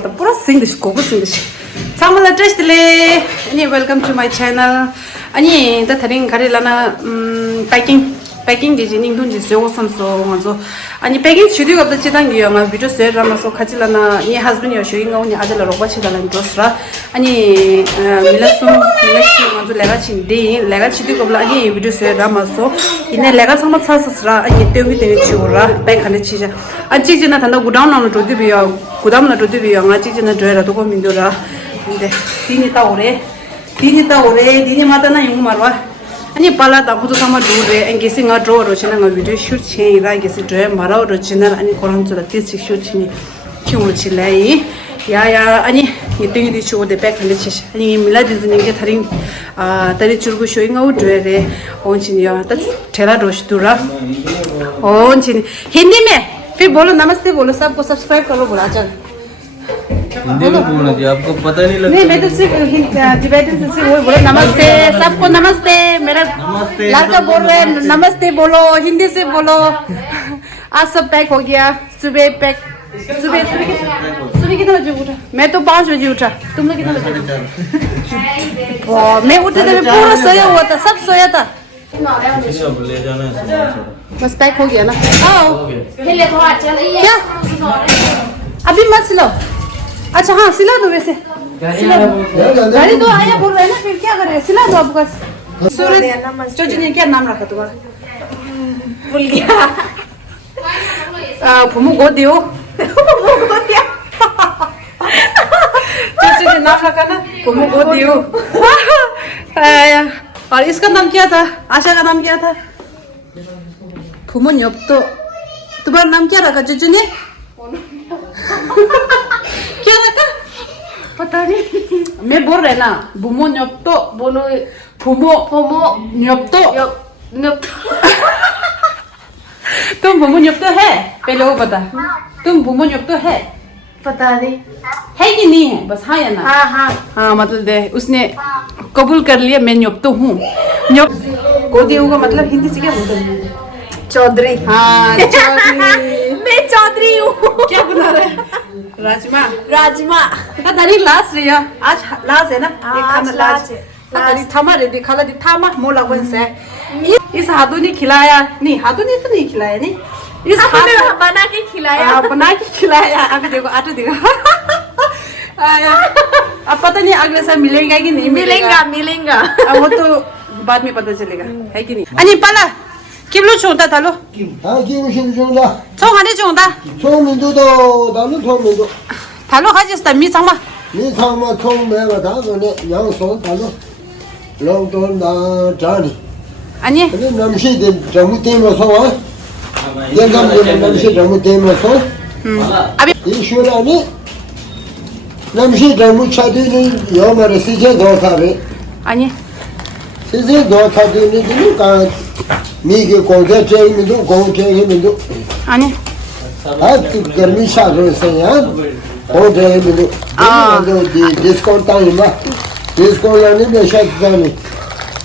Pura English, Gogus English. Samala Tristly, any welcome to my channel. Any the Taring Karilana packing designing don't just awesome so. And you packing studio of the Chitangi, my video said Ramaso Katilana, your husband, you're showing on the other Robachila and Dosra, any Milasu, Legachin Day, Legachi of Lagi, video said Ramaso, in a Legasama Sasra, and you do with the Chura, back on the Chicha. And Chichen at go down on to the Kudamna to the Chichen and Drea to come in Dura, and the Tinita Ore, Dinimatana Yumarwa. And you pala the Putama do and guessing a draw or channel video shoot chain, I guess it dream Mara or channel and Koran to the Tissi shooting Chile. Yeah, and you think it show the back and the chish. And you milad is in getting Tarichu showing out dreary on Chinia. That's Teladosh Dura. On Chin Hindi me. Fibolo Namaste Bolo Sub subscribe Karo Bolajan. Hindi में बोलना चाहिए आपको पता नहीं लगता नहीं मैं तो सिर्फ डिबेटिंग से बोलो नमस्ते सबको नमस्ते मेरा लड़का बोल रहे हैं नमस्ते बोलो हिंदी से बोलो आज सब पैक हो गया सुबह कितना बजे उठा मैं तो 5 बजे उठा तुम लोग कितना बजे मैं उठे थे पूरा सोया हुआ था सब सोया था ले जाना है बस पैक हो गया ना आओ क्या अभी मत सिलो अच्छा हाँ सिला दो वैसे गाड़ी तो आया बोल रहे हैं ना फिर क्या करें सिला दो आपको सूरज चोची ने क्या नाम रखा तुम्हारा भूल गया फुमू गो दियो चोची ने नाम रखा ना फुमू गो दियो और इसका नाम क्या था आशा का नाम क्या था फुमू न्योप तो तुम्हारा नाम क्या रखा चोची ने क्या रखा पता नहीं मैं बोल रहे ना बुमो न्योप्तो बोलो फुमो न्योप्तो तुम बुमो न्योप्तो है पहले वो बता तुम बुमो न्योप्तो है पता नहीं है कि नहीं है बस हाँ या ना हाँ मतलब दे उसने कबूल कर लिया मैं न्योप्तो हूँ न्योप गोदी हूँ का मतलब हिंदी से क्या बोलते हैं चौधरी हाँ चौधरी मैं चौधरी हूँ क्या बता रहे राजमा पता नहीं लास्ट है आज लास्ट है ना आज लास्ट है थामा रे दिखाला दी थामा मोला कौन से इस हाथों ने खिलाया नहीं हाथों ने तो नहीं खिलाया नहीं इस हाथ ने बना के खिलाया अभी देखो आटा देखो अब पता नहीं अगले साल मिलेगा कि नहीं मिलेगा अब वो तो बाद में पता चलेगा है कि नहीं अनि पाला किबलो छोटा था लो हाँ किबलो छोटा 총 안에 좋다 총민도도 나는 총민도 달로 가지스다 미상마 미상마 총매가 다도네 양손 달로 롱돈 나 자니 아니 근데 남시대 잘못 때문에 소와 연감되는 남시 잘못 때문에 소 아비 이슈라니 남시 잘못 차디는 여마를 시제 도사래 아니 시제 도사되는 까 미게 공제 제임도 공제임도 아니 आज गर्मी शादी से यार हो जाए मिलो डिस्काउंट टाइम में डिस्काउंट लाने में शायद जाने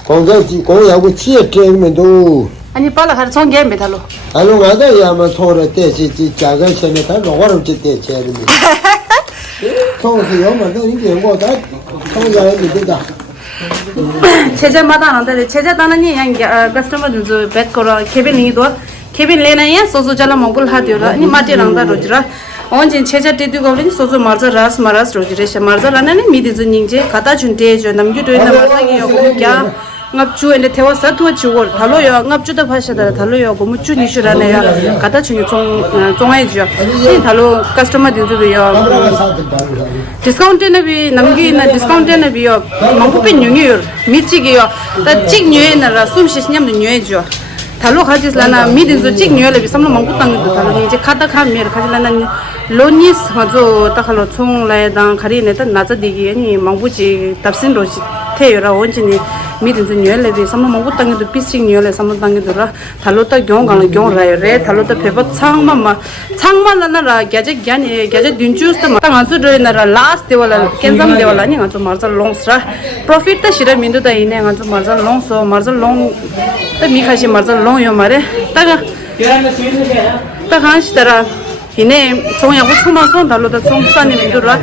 कौन सा या कुछ ट्रेन में दो 아니 빨라 가서 총 게임 배달로 हेलो आधा या मैं थोड़ा तेज़ जाकर चले था लोगों ने जितने चेहरे में थोड़ा सी यो मैं तो इनके वो था थोड़ा जाए मिलते था 제자마다 하는데 제자다는 양 커스터머 주 백거라 케빈이도 케빈 레나야 소소잘라 먹을 하디오라 아니 마티랑다 로지라 언진 제자 때도 거는 소소 마르자 라스 마라스 로지레샤 마르자라는 미디즈 닝제 갖다 준대 저 남규도 있는 마상이 요क्या ngapchu ele thewa satwa chuor thalo yo ngapchu da phasha da thalo yo gomu chu ni shurane ya kata chuni chong ai ju ni thalo customer din ju yo discount ne bi namgi na discount ne bi yo mangpu pe nyungi yo michi gi yo ta chik nyue na ra sum shi nyam de nyue ju thalo khajis lana mi din ju chik nyue le bi samlo mangpu tang du thalo ni je khata kha mer khajis lana lonis hajo ta khalo chung lai dang khari ne ta na cha digi ni mangpu ji tapsin ro ji 태요라 원진이 미든지 뉘엘레비 삼로 먹고 땅에도 비싱 뉘엘레 삼로 땅에도라 달로다 경강을 경라요레 달로다 페버 창만나라 게제 갸니 게제 딘주스도 땅안수르나라 라스트 데월라 켄잠 데월라니 가좀 마르자 롱스라 프로핏 다 시라 민도다 이네 가좀 마르자 롱소 마르자 롱 다 미카시 마르자 롱요 마레 따가 따간시더라 이네 종야고 초마선 달로다 종산이 민도라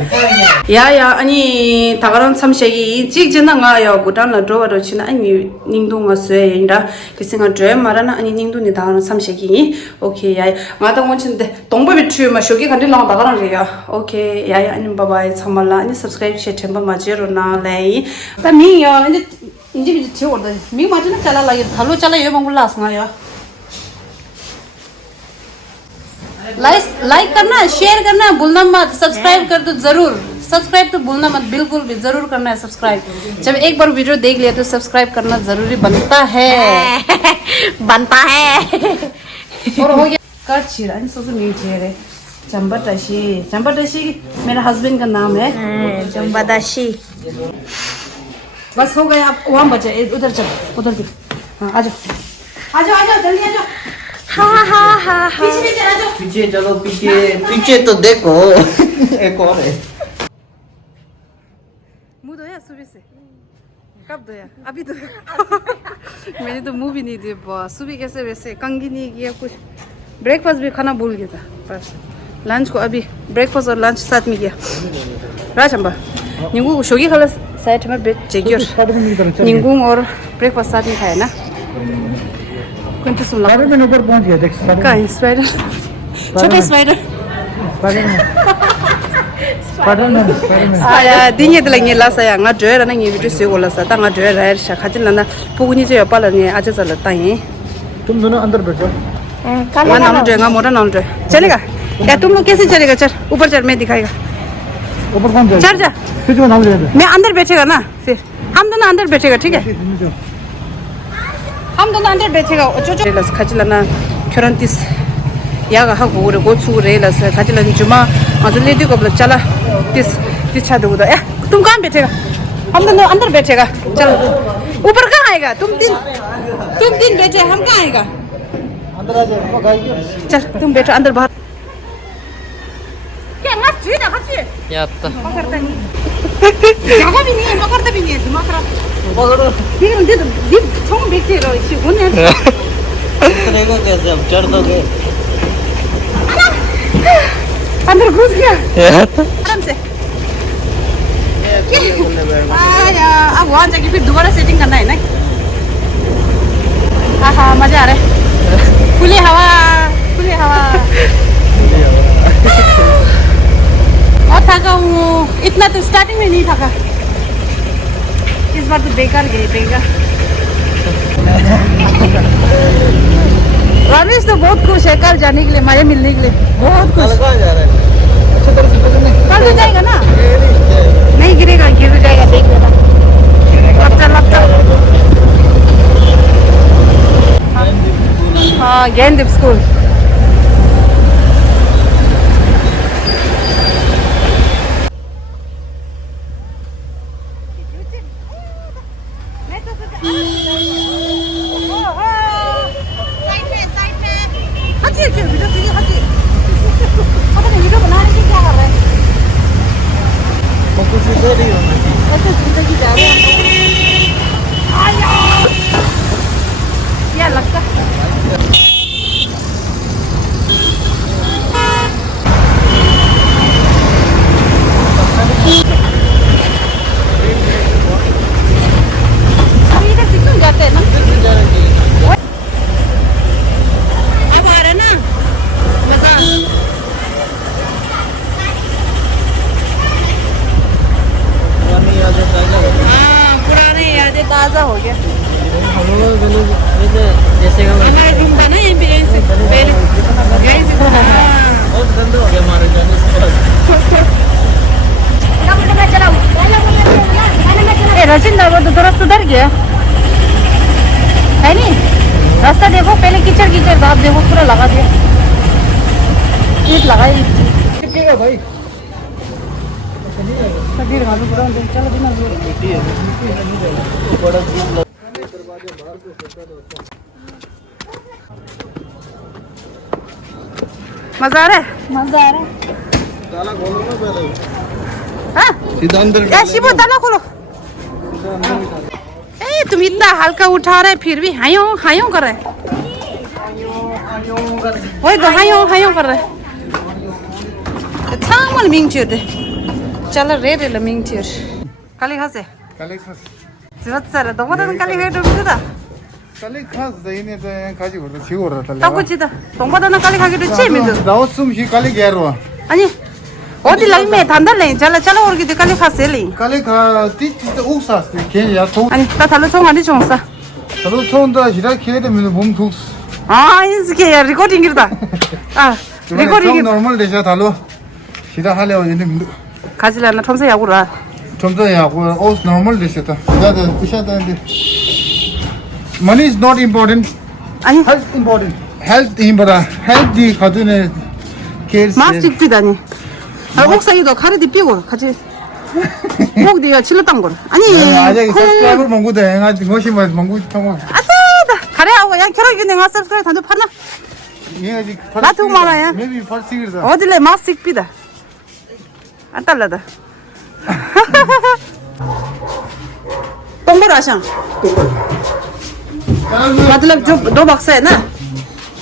야야 아니 다가런 참새기 찍지나가요 고단나 dro가로 치나 아니 닝동가 쇠인라 그생가 드레 말하나 아니 닝동이 다가런 참새기 오케이 야야 마당 원친데 동법이 추마 쇼기 간들랑 다가런 레야 오케이 야야 아니 바바이 참말라 아니 subscribe share 템바 마지로나 레이 다미요 이제 지워다 미 맞는 잘라 달로 잘라 요 방불 나스나요 like करना share करना भूलना मत subscribe कर दो जरूर subscribe तो भूलना मत बिल्कुल भी जरूर करना है सब्सक्राइब जब एक बार वीडियो देख लिया तो सब्सक्राइब करना जरूरी बनता है और हो गया कर चीरा इन सोचो नहीं चेहरे चंबटाशी मेरा हस्बैंड का नाम है चंबदाशी बस हो गया आप वहाँ बचा उधर चल उधर भी हाँ आ जाओ जल्दी आ जाओ हाँ पीछे चलो पीछे तो देखो एक और है मुँह धोया सुबह से कब धोया अभी तो मैंने तो मुँह भी नहीं दिया बस सुबह कैसे वैसे कंघी नहीं किया कुछ ब्रेकफास्ट भी खाना भूल गया था बस लंच को अभी ब्रेकफास्ट और लंच साथ में किया राजम्बा निंगू शोगी खाला साइड में चेकियोर निंगू और ब्रेकफास्ट साथ में खाया ना कुछ सुन स्पाइडर मैन ऊपर पहुंच गया देख कहाँ स्पाइडर छोटे स्पाइडर स्पाइडरमैन आया दिन ये दिलेंगे लासा या ना जो है ना ये वीडियो से बोला सा तांगा जो है रायर शाखाजिन लाना पुगनी जो है पाला ने आज चला ताई तुम दोनों अंदर बैठो मैं नाम जो है मोटा नाम जो है चलेगा या तुम लोग कैसे चलेगा चल ऊपर चढ़ मैं दिखाएगा ऊपर कौन जाएगा चढ़ जा फिर मैं नाम ले लेते मैं अंदर बैठेगा ना फिर हम दोनों अंदर बैठेगा ठीक है हम दोनों अंदर बैठेगा जो रेलस खाजिलाना क्योरंतिस यागा हागो रे गोचू रेलस खाजिलान जुमा आजु लेदी को चला तिस छादो उधर ए तुम कहाँ बैठेगा हम दोनों अंदर बैठेगा चलो ऊपर कहाँ आएगा तुम तीन बैठे हम कहाँ आएगा अंदर आ जाओ चल तुम बैठो अंदर बाहर क्या मत जी ना हट यात्ता पकड़ता नहीं जगह भी नहीं है पकड़ता भी नहीं है दिमाग खराब फिर दे तुम बैठे रहो इसी को ने उतरेगा कैसे अब चढ़ दोगे अंदर घुस गया आराम से आया अब वहाँ जाके फिर दोबारा सेटिंग करना है ना हाँ मजा आ रहा है खुली हवा और थका हूँ इतना तो स्टार्टिंग में नहीं थका इस बार तो बेकार गई रमेश तो बहुत खुश है कल जाने के लिए माया मिलने के लिए बहुत खुश कहाँ जा रहा है कल तो जाएगा ना नहीं गिरेगा गिर जाएगा देख लेना अब चल हाँ ज्ञानदीप स्कूल कुछ इधर ही होना ऐसे जिंदगी जा रही है क्या लगता है अभी इधर से क्यों जाते हैं ना अब आ रहे ना मजा पुरानी यादें ताज़ा हो गया जैसे हमारा रूम था ना यहीं पे यहीं से पहले यहीं से बहुत गंदा हो गया हमारे जाने से रचिन वो तो थोड़ा सुधर गया है नहीं रास्ता देखो पहले कीचड़ था अब देखो पूरा लगा दिया ईट लगाई चिपकेगा भाई चलो बिना मजा आ रहा है ताला खोलो ना पहले हाँ सीधा अंदर शिबो ताला खोलो ए तुम इतना हल्का उठा रहे फिर भी हायो कर रहे वही तो हायो कर रहे चामल मिंगचिर दे चला रे रे ल मिंगचिर काली खासे Kali khas. 지වත් 살아 동바다는 깔리 회도 비다 Kali khas zaine to kaji gorda chi gorda tale. 타고지다 동바다는 깔리 가기로 치면도 Daosum shi kali gyarwa. 아니 어디 라이메 단달래 잘라 잘라 오르기도 깔리 가세리 Kali kha ti ti uksas ke ya to. 아니 다 달로 송 아니 종사 Talo chonda hira ke de min bom thuks. 아 인스케 야 리코딩 기르다 아 리코딩 normal desha talo. Hira hale ojende min. 가지라나 톰세 야구라 Chomda ya ko os normal desha ta. Jada pusha ta de. Money is not important. 아니 Health important. Health important. Health di khadune cares. 마스틱 비다니 아 옥상에도 카르디 삐고 같이 목 네가 칠렀던 걸 아니 아직 subscriber mongu de nga ngoshi ma mongu thong. 아싸다 가래하고 양 결혼기 내가 서브스크라이브 단도 파나 Ye aji 나도 말아야 maybe first year da. 어딜래 마스틱 비다 안 달라다 똥벌 आशा मतलब जो दो बक्सा है ना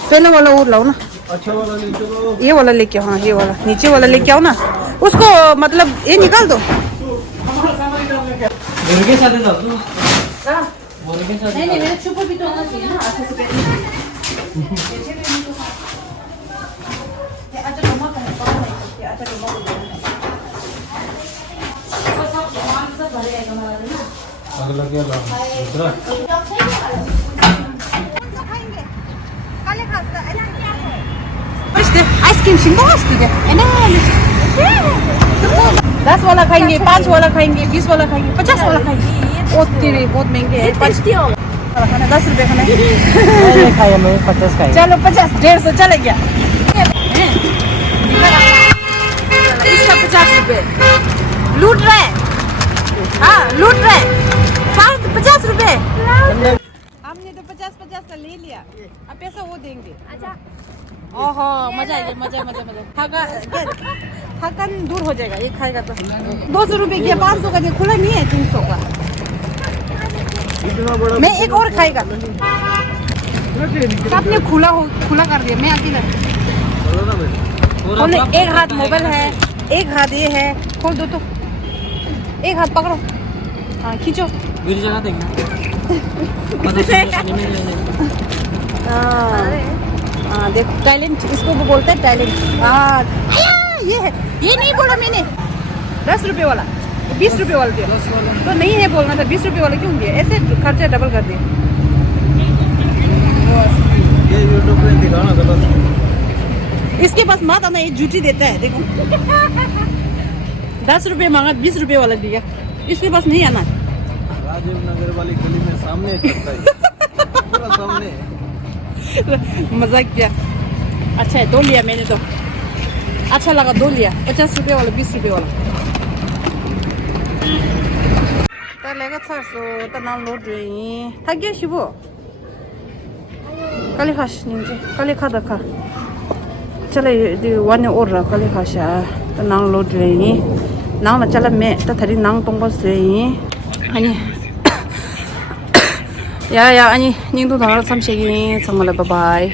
पहले वाला और लाओ ना अच्छा वाला ले चलो ये वाला लेके आओ हाँ ये वाला नीचे वाला लेके आओ ना उसको मतलब ये निकाल दो मुर्गे साथ दो तू नहीं नहीं मेरे चुप भी तो होना चाहिए ना अच्छे से अगला क्या ला दूसरा आइसक्रीम सिंगल है ना 10 वाला खाएंगे 5 वाला खाएंगे 20 वाला खाएंगे 50 वाला खाएंगे बहुत महंगे है 10 रुपए खाना मैंने खाया मैं 50 खाया चलो 50 150 चले गया इसका 50 रुपए लूट रहे हाँ लूट रहे 50 रुपए हमने तो 50 का ले लिया अब पैसा वो देंगे ओहो मजा आएगा मजा थकान दूर हो जाएगा ये खाएगा तो 200 रुपए की 500 का खुला नहीं है 300 का मैं एक और खाएगा सबने खुला कर दिया मैं अकेला खोल एक हाथ मोबाइल है एक हाथ ये है खोल दो तो एक हाथ पकड़ो हाँ खींचो मेरी जगह देखना हाँ देखो टैलेंट इसको वो बोलते हैं टैलेंट हाँ ये है ये नहीं बोला मैंने 10 रुपए वाला 20 रुपए वाला दिया तो नहीं है बोलना था 20 रुपए वाला क्यों दिया ऐसे खर्चा डबल कर दिया ये यूट्यूब पे दिखाना गलत इसके पास मत आना ये झूठी देता है देखो 10 रुपए मांगा 20 रुपए वाला दिया इसके पास नहीं आना राजीव नगर वाली गली में सामने करता है पूरा सामने मजाक किया अच्छा है 2 लिया मैंने तो अच्छा लगा 2 लिया 50 रुपए वाला 20 रुपए वाला लेगा चारसो तनाव लोड रही थागिया शिबो काली खास निंजे काली खादा खा चले दि वाने और काली खासा तनाव लोड रही नाव ना चला मैं तथरी नांग तोंबो रही 아니 야야 아니 닝도 나랑 삼시기 정말 바이바이